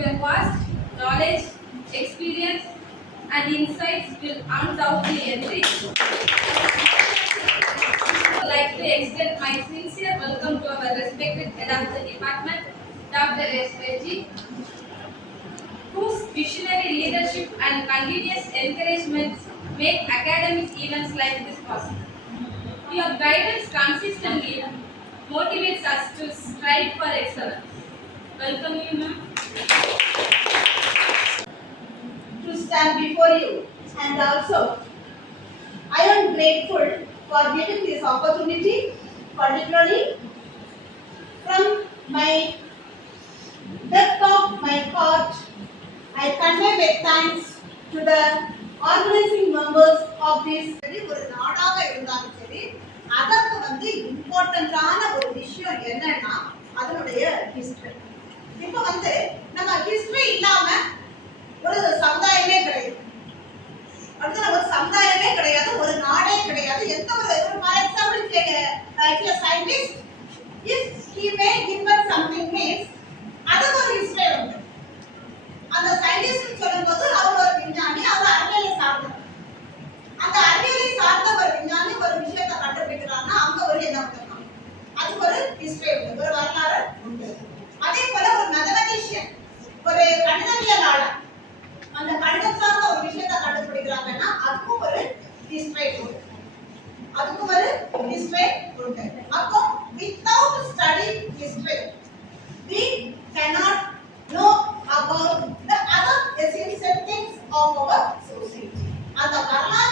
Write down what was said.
Your vast knowledge, experience, and insights will undoubtedly enrich. I would like to extend my sincere welcome to our respected head of the department, Dr. S. Reggie, whose visionary leadership and continuous encouragement make academic events like this possible. Your guidance consistently motivates us to strive for excellence. Welcome you, ma'am. To stand before you, and also I am grateful for giving this opportunity, particularly from my depth of my heart. I convey my thanks to the organizing members of this. ஒரு நாடாக இருந்தாலும் சரி, அதற்கு இம்பார்ட்டன்டான ஒரு விஷயம் என்னன்னா அதனுடைய ஹிஸ்டரி. இப்போ நம்ம ஹிஸ்டரி இல்லாம ஒரு சமுதாயமே கிடையாது. அடுத்து ஒரு சமுதாயமே கிடையாது, ஒரு நாடே கிடையாது. எந்த ஒரு for example if a scientist if he may invent something means அது ஒரு ஹிஸ்டரி உண்டு. அந்த சயின்டிஸ்ட் சொல்லும்போது அவர் ஒரு விஞ்ஞானி, அவர் அறிவியலை சார்ந்தவர். அந்த அறிவியலை சார்ந்த ஒரு விஞ்ஞானி ஒரு விஷயத்தை கண்டுபிடிக்கிறாங்கன்னா அங்க ஒரு என்ன உண்டு, அதுக்கு ஒரு ஹிஸ்டரி உண்டு, ஒரு வரலாறு உண்டு. அதே போல ஒரு மேத்தமெட்டிஷியன், ஒரு கணிதவியலாளர் அந்த கணிதம் சார்ந்த ஒரு விஷயத்தை கண்டுபிடிக்கிறாங்கன்னா அதுக்கும் ஒரு ஹிஸ்டரி உண்டு, அதுக்கும் ஒரு ஹிஸ்டரி உண்டு. அப்போ without studying history we cannot know about the other essential things of our society. அந்த வரலாறு